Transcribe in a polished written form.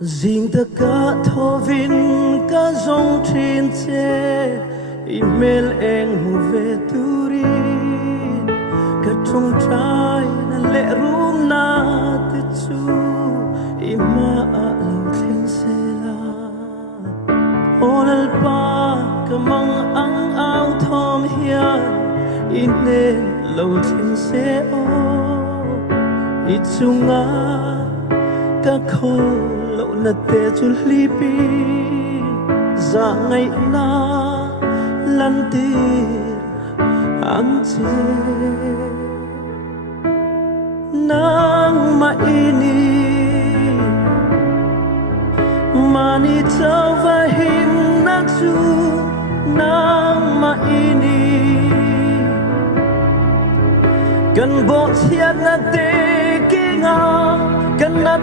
riêng tất cả thô vin cả dòng trên xe email em về turin cả trong trái là lệ rúm na tự chu ima lâu trên xe la onal pa kamang ang ao thom hian in nên lâu trên xe ô ichunga ka khô lộ na te chul lipin za ngày na lan tir ang che nang maini mani chau va him na chu nang maini gần bộ chiết na te ki nga gần na